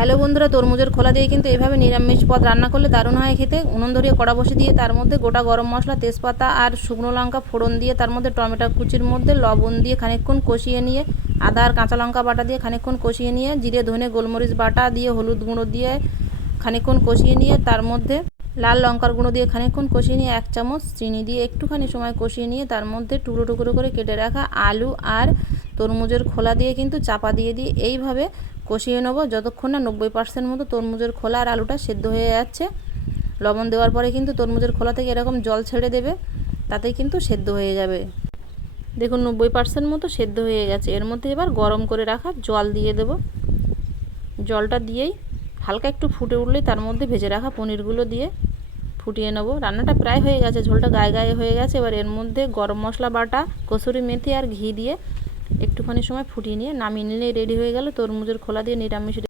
Hello বন্ধুরা, তরমুজের খোলা দিয়ে কিন্তু এইভাবে নিরামিষ পদ রান্না করলে দারুণ হয় খেতে। উনুন ধরিয়ে কড়া বসিয়ে দিয়ে তার মধ্যে গোটা গরম মশলা, তেজপাতা আর শুকনো লঙ্কা ফোড়ন দিয়ে তার মধ্যে টমেটো কুচির মধ্যে লবণ দিয়ে খানিকক্ষণ কষিয়ে নিয়ে, আদা আর কাঁচা লঙ্কা বাটা দিয়ে খানিকক্ষণ কষিয়ে নিয়ে, জিরে ধনে গোলমরিচ বাটা দিয়ে হলুদ গুঁড়ো দিয়ে খানিকক্ষণ কষিয়ে নিয়ে, তার মধ্যে লাল লঙ্কার গুঁড়ো দিয়ে খানিকক্ষণ কষিয়ে নিয়ে 1 চামচ চিনি দিয়ে একটুখানি সময় কষিয়ে নিয়ে তার মধ্যে টুকরো টুকরো করে কেটে রাখা আলু আর তরমুজের খোলা দিয়ে কিন্তু চাপা দিয়ে এইভাবে কষিয়ে নেব যতক্ষণ না 90% মতো তরমুজের খোলা আর আলুটা সেদ্ধ হয়ে যাচ্ছে। লবণ দেওয়ার পরে কিন্তু তরমুজের খোলা থেকে এরকম জল ছেড়ে দেবে, তাতেই কিন্তু সেদ্ধ হয়ে যাবে। দেখুন 90% মতো সেদ্ধ হয়ে গেছে। এর মধ্যে এবার গরম করে রাখা জল দিয়ে দেব। জলটা দিয়েই হালকা একটু ফুটে উঠলেই তার মধ্যে ভেজে রাখা পনিরগুলো দিয়ে ফুটিয়ে নেব। রান্নাটা প্রায় হয়ে গেছে, ঝোলটা গায়ে গায়ে হয়ে গেছে। এবার এর মধ্যে গরম মশলা বাটা, কসুরি মেথি আর ঘি দিয়ে একটুখানি সময় ফুটিয়ে নিয়ে নামিয়ে নিলেই রেডি হয়ে গেল তরমুজের খোলা দিয়ে নিরামিষ